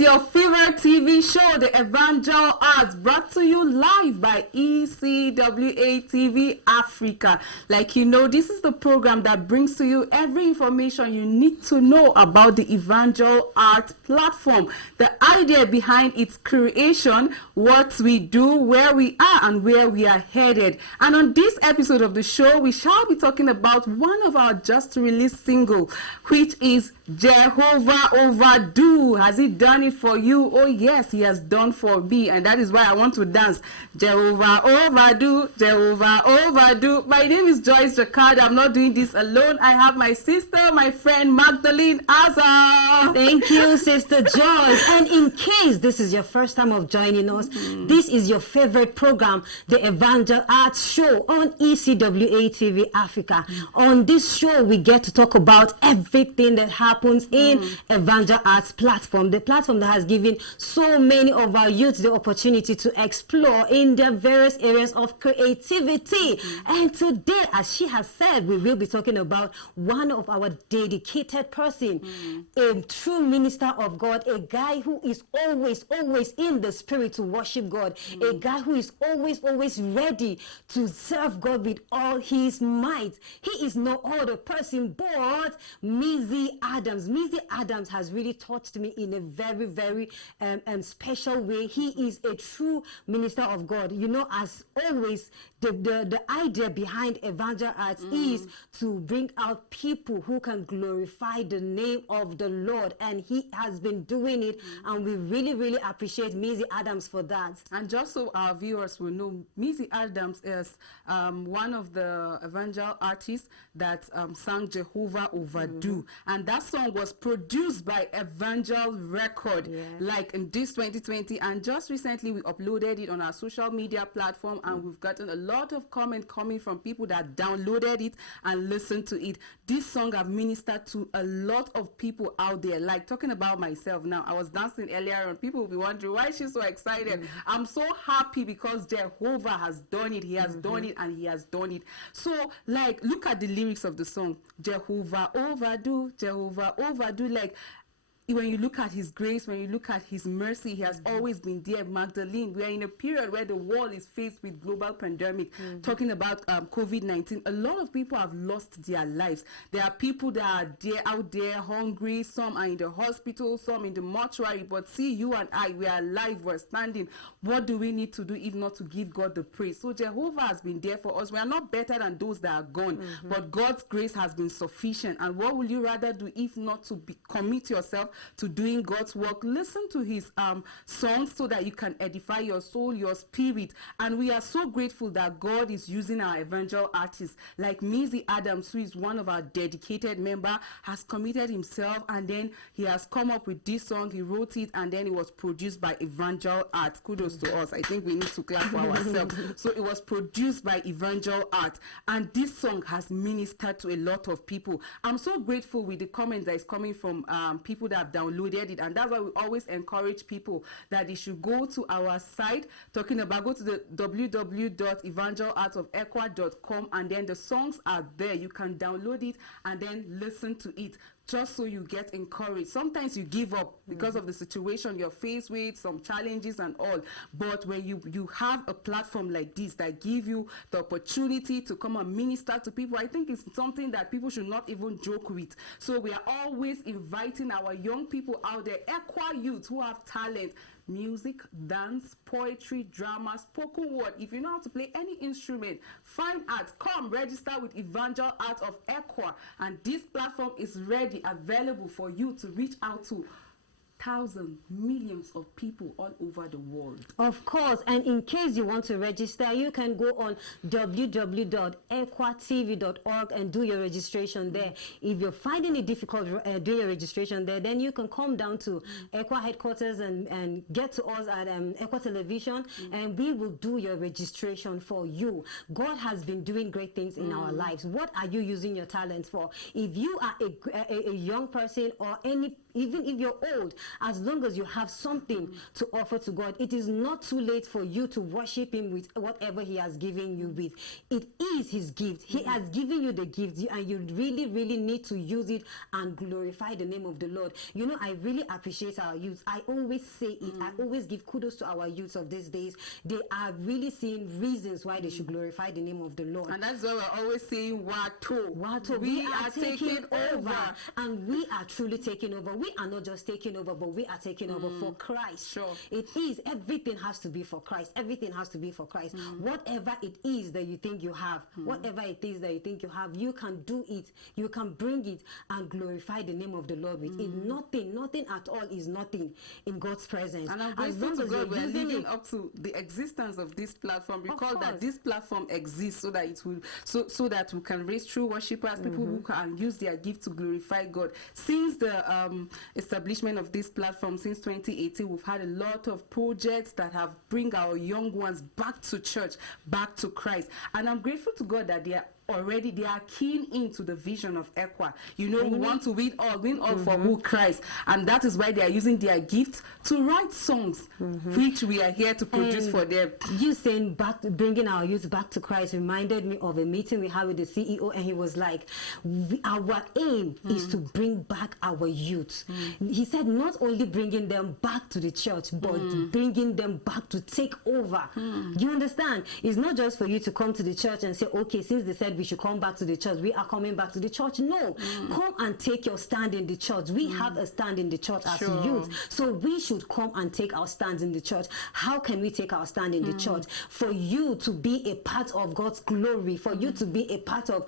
Your favorite TV show, the Evangel Arts, brought to you live by ECWA TV Africa. Like you know, this is the program that brings to you every information you need to know about the Evangel Arts platform, the idea behind its creation, what we do, where we are, and where we are headed. And on this episode of the show, we shall be talking about one of our just released single, which is Jehovah Overdo. Has he done it for you? Oh yes, he has done for me, and that is why I want to dance. Jehovah Overdo, Jehovah Overdo. My name is Joyce Ricardo. I'm not doing this alone. I have my sister, my friend Magdalene Azar. Thank you, Sister Joyce. And in case this is your first time of joining us, this is your favorite program, the Evangel Arts Show on ECWA TV Africa. On this show, we get to talk about everything that happens in Evangel Arts platform, the platform that has given so many of our youth the opportunity to explore in their various areas of creativity. And today, as she has said, we will be talking about one of our dedicated person, a true minister of God, a guy who is always in the spirit to worship God, a guy who is always ready to serve God with all his might. He is no other person but Mizze Adams. Mizze Adams has really touched me in a very special way. He is a true minister of God. You know, as always, the idea behind Evangel Arts is to bring out people who can glorify the name of the Lord, and he has been doing it, and we really appreciate Mizze Adams for that. And just so our viewers will know, Mizze Adams is one of the Evangel artists that sang Jehovah Overdo, and that song was produced by Evangel Record, like in this 2020, and just recently we uploaded it on our social media platform, and we've gotten a lot of comment coming from people that downloaded it and listened to it. This song have ministered to a lot of people out there. Like, talking about myself now, I was dancing earlier on. People will be wondering why she's so excited. I'm so happy because Jehovah has done it. He has done it, and he has done it. So, like, look at the lyrics of the song. Jehovah Overdo, Jehovah Overdo. Like, when you look at his grace, when you look at his mercy, he has always been there. Magdalene, we are in a period where the world is faced with global pandemic, talking about COVID-19. A lot of people have lost their lives. There are people that are there, out there hungry. Some are in the hospital, some in the mortuary. But see, you and I, we are alive, we're standing. What do we need to do if not to give God the praise? So Jehovah has been there for us. We are not better than those that are gone, but God's grace has been sufficient. And what will you rather do if not to commit yourself to doing God's work? Listen to his songs so that you can edify your soul, your spirit. And we are so grateful that God is using our Evangel artists like Mizze Adams, who is one of our dedicated member, has committed himself, and then he has come up with this song. He wrote it, and then it was produced by Evangel Arts. Kudos to us. I think we need to clap for ourselves. So it was produced by Evangel Arts, and this song has ministered to a lot of people. I'm so grateful with the comments that is coming from people that have downloaded it, and that's why we always encourage people that they should go to our site, go to the www.evangelartsofequa.com, and then the songs are there. You can download it and then listen to it, just so you get encouraged. Sometimes you give up because of the situation you're faced with, some challenges and all. But when you have a platform like this that give you the opportunity to come and minister to people, I think it's something that people should not even joke with. So we are always inviting our young people out there, ECWA youth who have talent. music, dance, poetry, drama, spoken word. If you know how to play any instrument, fine art, come register with Evangel Arts of ECWA, and this platform is ready, available for you to reach out to thousands, millions of people all over the world. Of course, and in case you want to register, you can go on www.equatv.org and do your registration there. If you're finding it difficult doing your registration there, then you can come down to ECWA headquarters and get to us at ECWA Television, and we will do your registration for you. God has been doing great things in our lives. What are you using your talents for? If you are a young person, or even if you're old, as long as you have something to offer to God, it is not too late for you to worship him with whatever he has given you with. It is his gift. He has given you the gift, and you really, really need to use it and glorify the name of the Lord. You know, I really appreciate our youth. I always say it. I always give kudos to our youths of these days. They are really seeing reasons why they should glorify the name of the Lord. And that's why we're always saying, Wato. We are taking over. And we are truly taking over. We are not just taking over, but we are taking over for Christ. Sure. It is. Everything has to be for Christ. Everything has to be for Christ. Whatever it is that you think you have, whatever it is that you think you have, you can do it. You can bring it and glorify the name of the Lord with it. Nothing at all is nothing in God's presence. And I'm as grateful long to as God you're we're using living it. up to the existence of this platform, because that course. this platform exists so that it will so that we can raise true worshipers, people who can use their gift to glorify God. Since the establishment of this platform, since 2018, we've had a lot of projects that have bring our young ones back to church, back to Christ, and I'm grateful to God that they are keen into the vision of ECWA. You know, we want to win all for who? Christ. And that is why they are using their gifts to write songs, which we are here to produce for them. You saying bringing our youth back to Christ reminded me of a meeting we had with the CEO, and he was like, our aim is to bring back our youth. He said not only bringing them back to the church, but bringing them back to take over. You understand? It's not just for you to come to the church and say, okay, since they said we should come back to the church, we are coming back to the church. No, come and take your stand in the church. We have a stand in the church as youth, so we should come and take our stands in the church. How can we take our stand in the church? For you to be a part of God's glory, for you to be a part of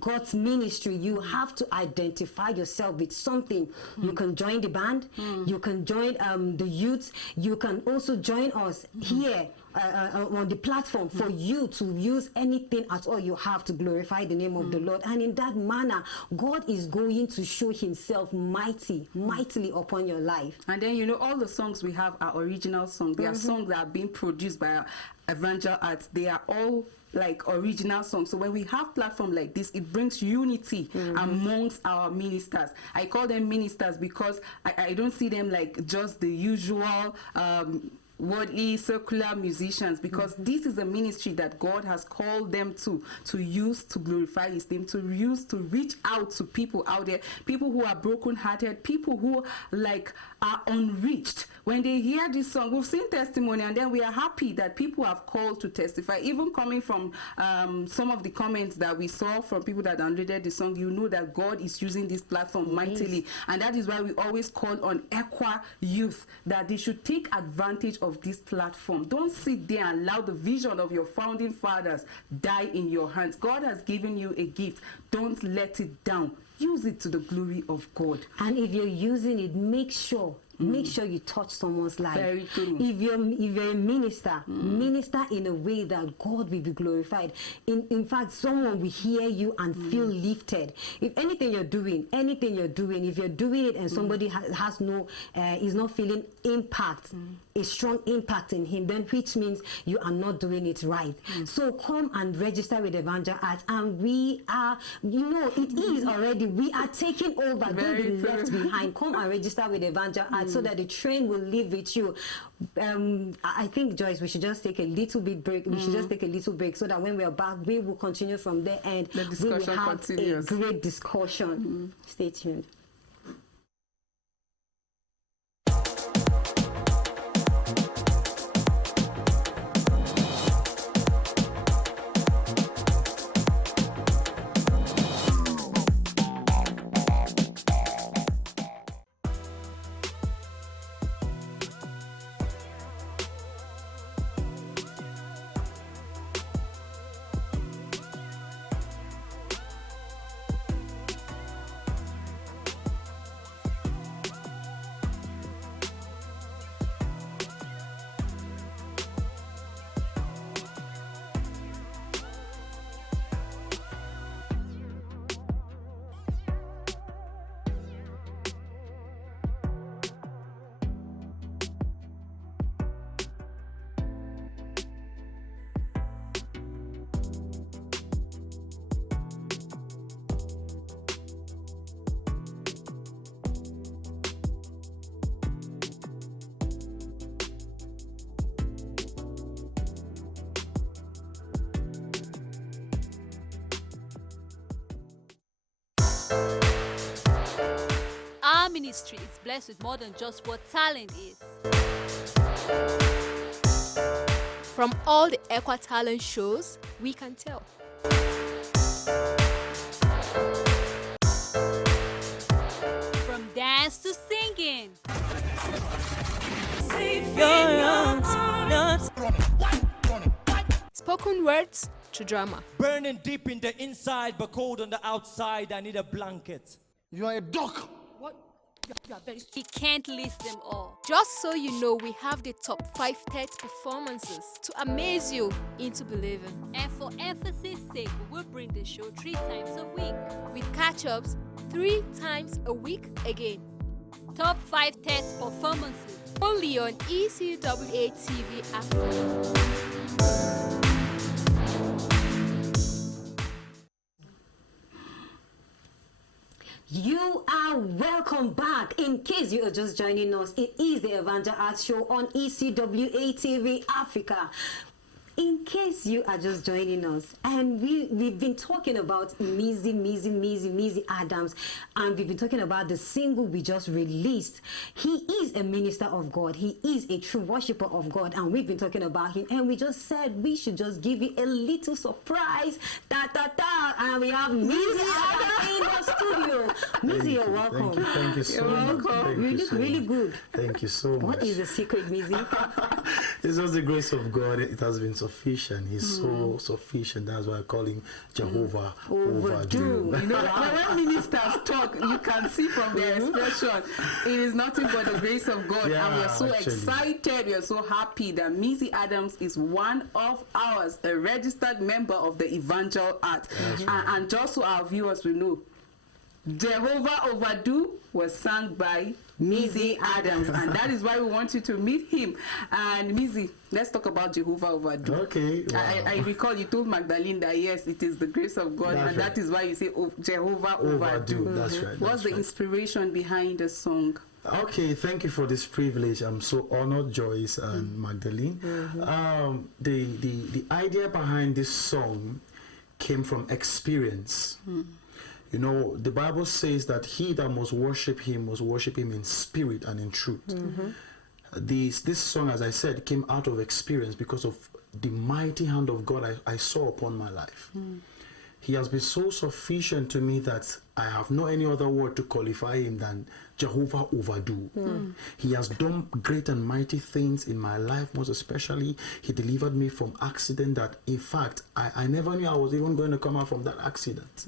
God's ministry, you have to identify yourself with something. You can join the band, you can join the youth, you can also join us here on the platform, for you to use anything at all you have to glorify the name of the Lord. And in that manner, God is going to show himself mightily upon your life. And then, you know, all the songs we have are original songs. They are songs that are being produced by Evangel Arts. They are all like original songs. So when we have platform like this, it brings unity amongst our ministers. I call them ministers because I don't see them like just the usual worldly secular musicians, because this is a ministry that God has called them to use to glorify his name, to use to reach out to people out there, people who are brokenhearted, people who like are unreached. When they hear this song, we've seen testimony, and then we are happy that people have called to testify. Even coming from some of the comments that we saw from people that downloaded the song, you know that God is using this platform mightily. And that is why we always call on ECWA youth that they should take advantage of this platform. Don't sit there and allow the vision of your founding fathers die in your hands. God has given you a gift. Don't let it down. Use it to the glory of God. And if you're using it, make sure you touch someone's life. Very true. If you're a minister, minister in a way that God will be glorified. In fact, someone will hear you and feel lifted. If anything you're doing, if you're doing it and somebody has no, is not feeling impact, a strong impact in him, then which means you are not doing it right. So come and register with Evangel Arts, and we are, you know, it is already, we are taking over. Don't be left behind. Come and register with Evangel Arts so that the train will live with you. I think, Joyce, we should just take a little bit break. We should just take a little break so that when we are back, we will continue from there, and the discussion we will have continues. a great discussion. Stay tuned. history is blessed with more than just what talent is. From all the ECWA talent shows, we can tell. From dance to singing. Spoken words to drama. Burning deep in the inside, but cold on the outside. I need a blanket. You are a duck. What? You are very... We can't list them all. Just so you know, we have the top 5 TED performances to amaze you into believing. And for emphasis sake, we will bring the show 3 times a week, with catch-ups 3 times a week again. Top 5 TED performances, only on ECWA TV Africa. You are welcome back. In case you are just joining us, it is the Evangel Arts Show on ECWA TV Africa. In case you are just joining us, and we've been talking about Mizze Adams, and we've been talking about the single we just released. He is a minister of God. He is a true worshiper of God, and we've been talking about him, and we just said we should just give you a little surprise. And we have Mizze Adams in the studio. Mizze, you're welcome. Thank you so much. You look really good. Thank you so much. What is the secret, Mizze? It's just the grace of God. It has been sufficient. He's so sufficient. That's why I call him Jehovah Overdo. You know, when ministers talk, you can see from their expression, it is nothing but the grace of God. Yeah, and we are so actually. excited, we are so happy that Mizze Adams is one of ours, a registered member of the Evangel Arts. And just so our viewers will know, Jehovah Overdo was sung by Mizze Adams, and that is why we want you to meet him. And Mizze, let's talk about Jehovah Overdo. Okay. Wow. I recall you told Magdalene that yes, it is the grace of God, That's and right. that is why you say Jehovah Overdo. That's right. What's the inspiration behind the song? Okay, thank you for this privilege. I'm so honored, Joyce and Magdalene. The idea behind this song came from experience. You know, the Bible says that he that must worship him in spirit and in truth. This song, as I said, came out of experience because of the mighty hand of God I saw upon my life. He has been so sufficient to me that I have no any other word to qualify him than Jehovah Overdo. He has done great and mighty things in my life, most especially he delivered me from accident that, in fact, I never knew I was even going to come out from that accident.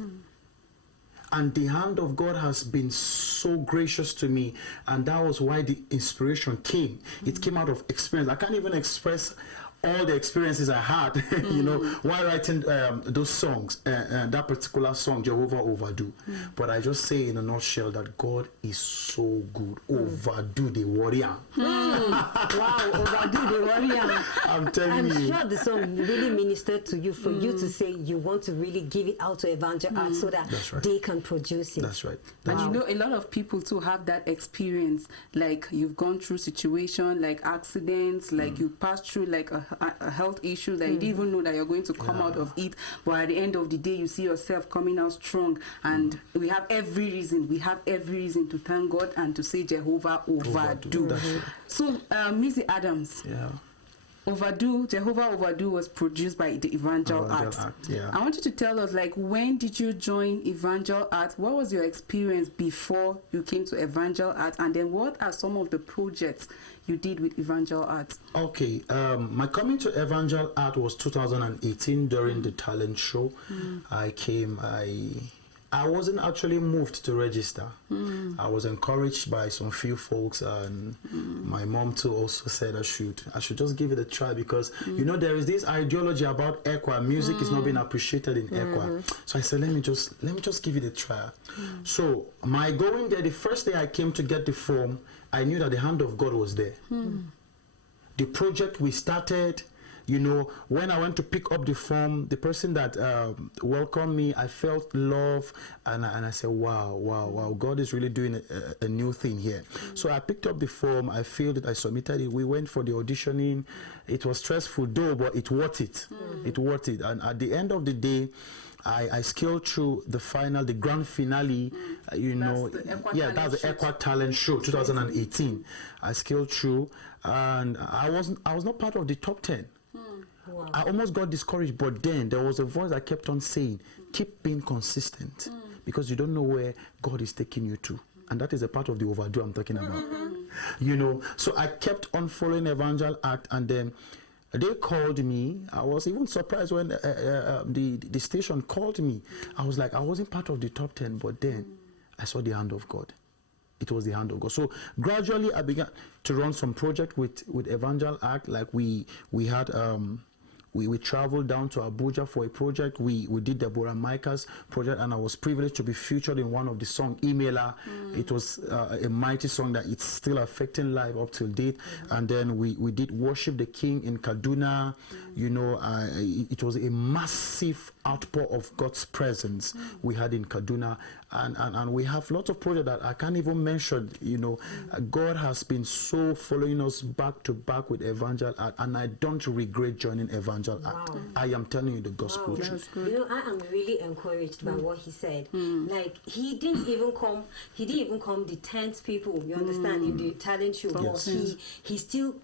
And the hand of God has been so gracious to me, and that was why the inspiration came. It came out of experience. I can't even express all the experiences I had, you know, while writing those songs, that particular song, Jehovah Overdo. But I just say in a nutshell that God is so good. Overdo the warrior. Wow, Overdo the warrior. I'm telling you. I'm sure the song really ministered to you for you to say you want to really give it out to Evangel Arts so that That's right. they can produce it. That's right. And you know, a lot of people too have that experience, like you've gone through situation like accidents, like you passed through like a health issue that you didn't even know that you're going to come out of it, but at the end of the day you see yourself coming out strong, and we have every reason to thank God and to say Jehovah Overdo. That's right. So Mizze Adams, Yeah. Jehovah Overdo was produced by the Evangel Arts. Yeah. I want you to tell us, like, when did you join Evangel Arts? What was your experience before you came to Evangel Arts? And then what are some of the projects you did with Evangel Arts? Okay, my coming to Evangel Art was 2018 during the talent show. I wasn't actually moved to register. I was encouraged by some few folks, and my mom too also said I should just give it a try, because you know there is this ideology about ECWA. Music is not being appreciated in ECWA. So I said, let me just give it a try. So my going there, the first day I came to get the form, I knew that the hand of God was there. The project we started, you know, when I went to pick up the form, the person that welcomed me, I felt love, and I said, wow, God is really doing a new thing here. So I picked up the form, I filled it, I submitted it. We went for the auditioning. It was stressful though, but it worth it. It worth it. And at the end of the day, I scaled through the grand finale, you know, the ECWA yeah, talent that's the show. ECWA Talent Show 2018. I scaled through, and I was not part of the top 10. Wow. I almost got discouraged, but then there was a voice that kept on saying, keep being consistent, because you don't know where God is taking you to. And that is a part of the overdo I'm talking about. You know, so I kept on following Evangel Act, and then they called me. I was even surprised when the station called me. I was like, I wasn't part of the top 10, but then I saw the hand of God. It was the hand of God. So gradually I began to run some project with Evangel Act. Like we had we traveled down to Abuja for a project. We did the Deborah Micah's project, and I was privileged to be featured in one of the song, Emailer. It was a mighty song that it's still affecting life up till date. And then we did Worship the King in Kaduna. You know, it was a massive outpour of God's presence we had in Kaduna. And we have lots of projects that I can't even mention. You know, God has been so following us back to back with Evangel Art, and I don't regret joining Evangel Art. I am telling you the gospel truth. You know, I am really encouraged by what he said. Like he didn't even come the 10th people, you understand, in the talent show. Yes. But he still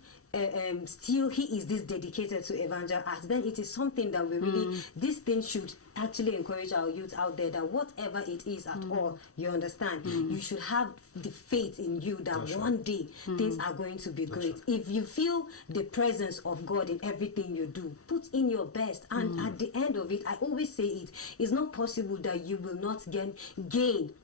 he is this dedicated to Evangel Arts. Then it is something that we really, this thing should actually encourage our youth out there, that whatever it is at all, you understand, you should have the faith in you that one day things are going to be great. If you feel the presence of God in everything you do, put in your best, and at the end of it, I always say it's not possible that you will not gain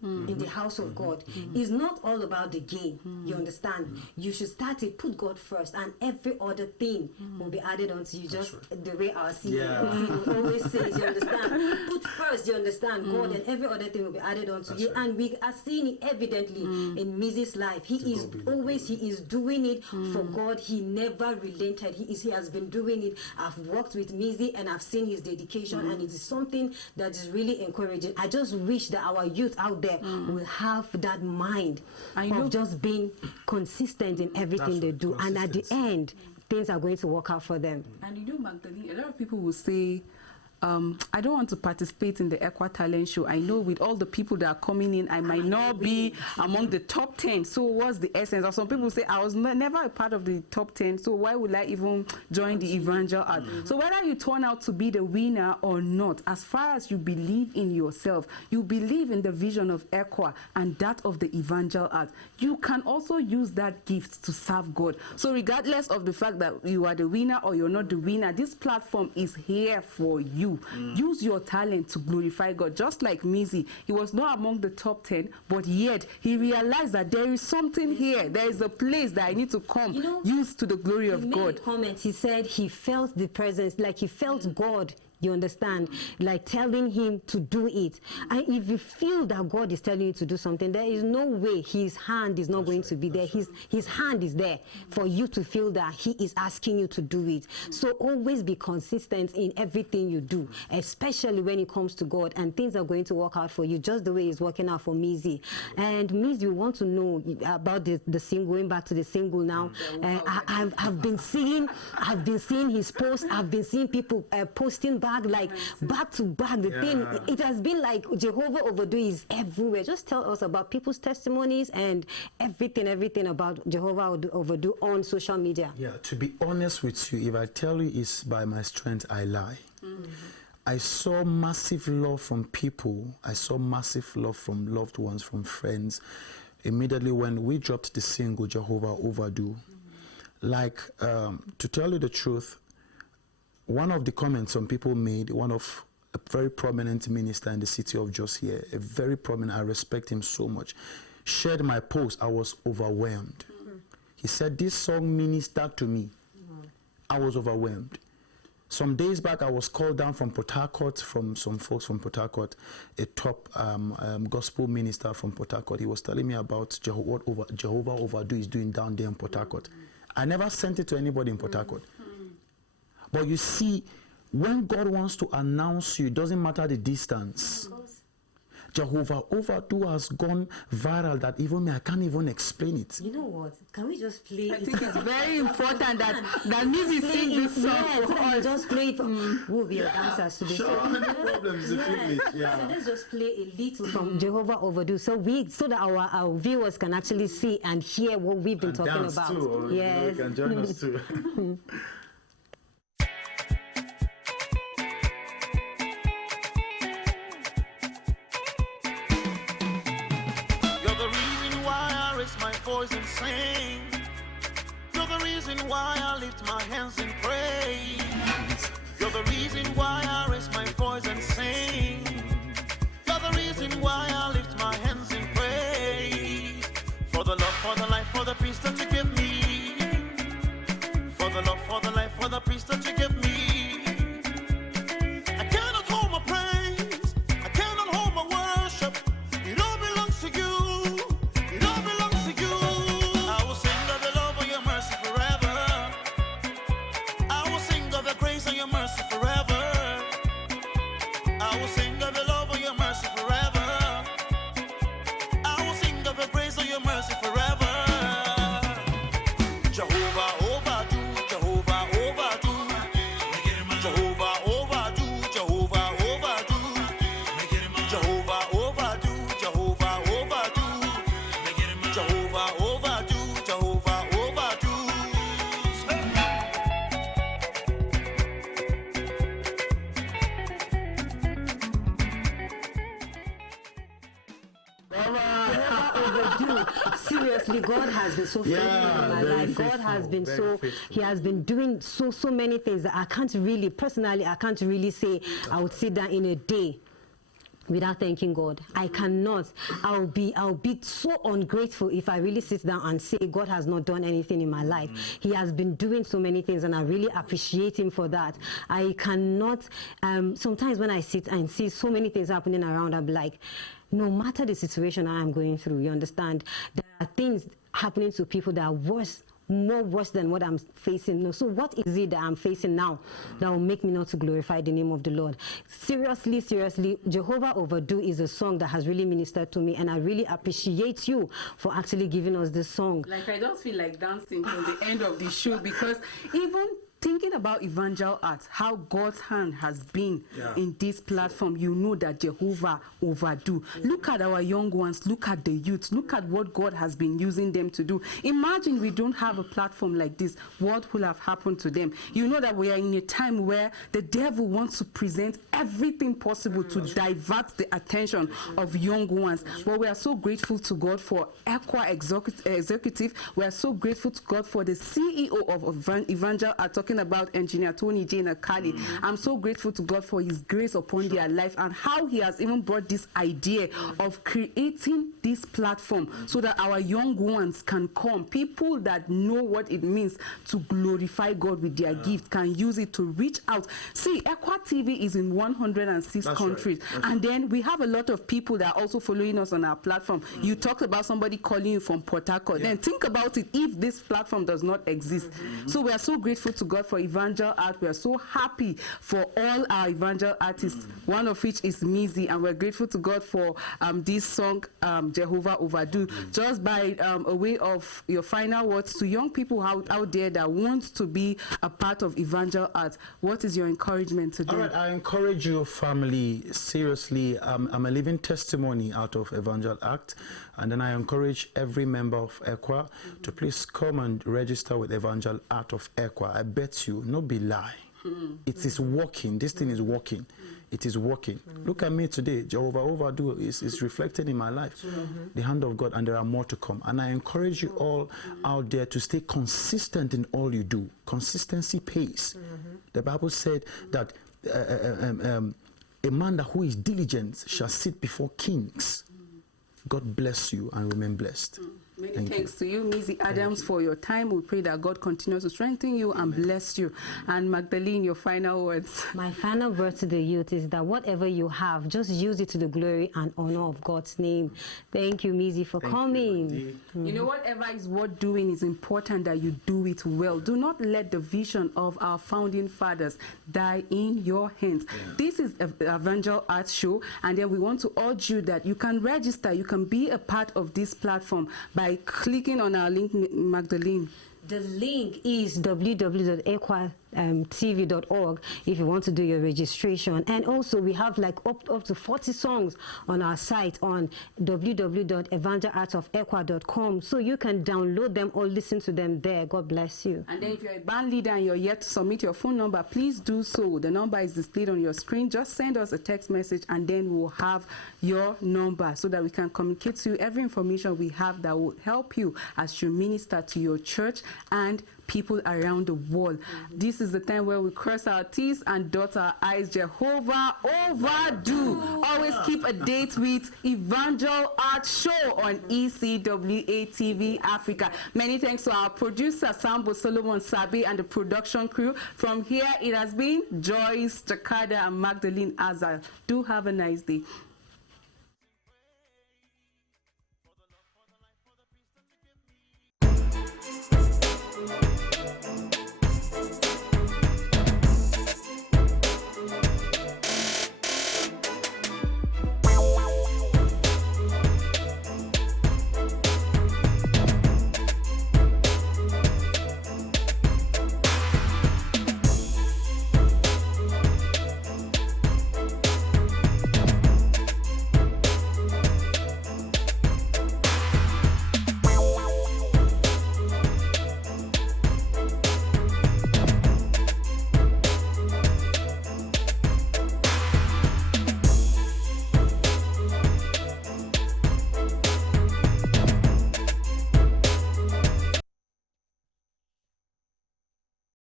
in the house of God. It's not all about the gain, you understand. You should start it, put God first, and every other thing will be added onto you, just the way our CEO always says, you understand. Put first, you understand, God, and every other thing will be added onto you. Right. And we are seeing it evidently in Mizze's life. He is doing it for God. He never relented. He has been doing it. I've worked with Mizze and I've seen his dedication, and it is something that is really encouraging. I just wish that our youth out there will have that mind of just being consistent in everything they do, and at the end things are going to work out for them. And you know, Magdalene, a lot of people will say, I don't want to participate in the ECWA Talent Show. I know with all the people that are coming in, I might not be among the top 10. So what's the essence? Or some people say, I was never a part of the top 10, so why would I even join the Evangel Art? So whether you turn out to be the winner or not, as far as you believe in yourself, you believe in the vision of ECWA and that of the Evangel Art, you can also use that gift to serve God. So regardless of the fact that you are the winner or you're not the winner, this platform is here for you. Use your talent to glorify God. Just like Mizze, he was not among the top 10, but yet he realized that there is something here. There is a place that I need to come, use to the glory of God. In many comments, he said he felt the presence, like he felt God. You understand? Like telling him to do it. And if you feel that God is telling you to do something, there is no way his hand is not going to be there. His hand is there for you to feel that he is asking you to do it. So always be consistent in everything you do, especially when it comes to God, and things are going to work out for you just the way it's working out for Mizze. And Mizze, you want to know about the single, going back to the single now. I've been seeing his posts. I've been seeing people posting back to back. The thing, it has been like Jehovah Overdo is everywhere. Just tell us about people's testimonies and everything about Jehovah Overdo on social media. Yeah, to be honest with you, if I tell you it's by my strength, I lie. I saw massive love from people. I saw massive love from loved ones, from friends. Immediately when we dropped the single Jehovah Overdo, to tell you the truth, one of the comments some people made, one of a very prominent minister in the city of Jos here, a very prominent, I respect him so much, shared my post. I was overwhelmed. He said, this song ministered to me. I was overwhelmed. Some days back, I was called down from Port Harcourt, from some folks from Port Harcourt, a top gospel minister from Port Harcourt. He was telling me about what Jehovah Overdo is doing down there in Port Harcourt. I never sent it to anybody in Port Harcourt. But you see, when God wants to announce you, it doesn't matter the distance. Jehovah Overdo has gone viral that even me, I can't even explain it. You know what? Can we just play I it? think it's very important that Mizze sing this song Yes, for us. just play it. We'll be your dancers today. Sure, no problems. The privilege, yeah. So let's just play a little from Jehovah Overdo, so that our viewers can actually see and hear what we've been talking Dance about. too. Yes. You can join us too. You're the reason why I raise my voice and sing. You're the reason why I lift my hands and pray. You're the reason why I raise my voice and sing. You're the reason why I lift my hands and pray. For the love, for the life, for the peace that you give me. For the love, for the life, for the peace that you give me. I cannot hold my praise. I cannot hold my worship. It all belongs to you. It all belongs to you. I will sing of the love of your mercy forever. I will sing of the grace of your mercy forever. I will sing of the love of your mercy forever. I will sing of the grace of your mercy forever. Jehovah Overdo, Jehovah Overdo. Jehovah Overdo, Jehovah Overdo. Jehovah Overdo, Jehovah Overdo. Jehovah Overdo, Jehovah Overdo. Overdue. Seriously, God has been so faithful in my very life. God has faithful, been very so, faithful. He has been doing so many things that I can't really, personally, I can't really say I would sit down in a day without thanking God. I cannot. I'll be so ungrateful if I really sit down and say God has not done anything in my life. He has been doing so many things, and I really appreciate Him for that. I cannot. Sometimes when I sit and see so many things happening around, I'm like, no matter the situation I am going through, you understand, there are things happening to people that are worse, more worse than what I'm facing. So what is it that I'm facing now that will make me not to glorify the name of the Lord? Seriously, Jehovah Overdo is a song that has really ministered to me, and I really appreciate you for actually giving us this song. Like, I just feel like dancing till the end of the show, because even thinking about Evangel Arts, how God's hand has been in this platform, you know that Jehovah Overdo. Look at our young ones, look at the youth, look at what God has been using them to do. Imagine we don't have a platform like this, what will have happened to them? You know that we are in a time where the devil wants to present everything possible to divert the attention of young ones. But we are so grateful to God for ECWA executive. We are so grateful to God for the CEO of Evangel Arts, talking about Engineer Tony J. Nakali. I'm so grateful to God for His grace upon their life, and how He has even brought this idea of creating this platform so that our young ones can come. People that know what it means to glorify God with their gift can use it to reach out. See, ECWA TV is in 106 countries. Right. And then we have a lot of people that are also following us on our platform. You talked about somebody calling you from Port Harcourt. Then think about it if this platform does not exist. So we are so grateful to God for Evangel Art. We are so happy for all our Evangel artists, one of which is Mizze, and we're grateful to God for this song, Jehovah Overdo. Just by a way of your final words to young people out there that want to be a part of Evangel Art, what is your encouragement to them? All right, I encourage you, family, seriously, I'm a living testimony out of Evangel Act, and then I encourage every member of ECWA to please come and register with Evangel Art of ECWA. I bet you, no be lie. It is working. This thing is working. It is working. Look at me today. Jehovah Overdo is reflected in my life. The hand of God, and there are more to come. And I encourage you all out there to stay consistent in all you do. Consistency pays. The Bible said that a man who is diligent shall sit before kings. God bless you and remain blessed. Many thanks to you, Mizze Adams, for your time. We pray that God continues to strengthen you and bless you. And Magdalene, your final words. My final word to the youth is that whatever you have, just use it to the glory and honor of God's name. Thank you, Mizze, for coming. You know, whatever is worth doing is important that you do it well. Do not let the vision of our founding fathers die in your hands. This is Evangel Arts Show, and then we want to urge you that you can register, you can be a part of this platform by clicking on our link, Magdalene. The link is www.equatv.org if you want to do your registration. And also, we have like up to 40 songs on our site on www.evangelartsofequa.com, so you can download them or listen to them there. God bless you. And then if you're a band leader and you're yet to submit your phone number, please do so. The number is displayed on your screen. Just send us a text message and then we'll have your number so that we can communicate to you every information we have that will help you as you minister to your church and people around the world. This is the time where we cross our T's and dot our I's. Jehovah Overdo. Always keep a date with Evangel Arts Show on ECWA TV Africa. Many thanks to our producer, Sambo Solomon Sabi, and the production crew. From here, it has been Joyce, Jakada, and Magdalene Azar. Do have a nice day.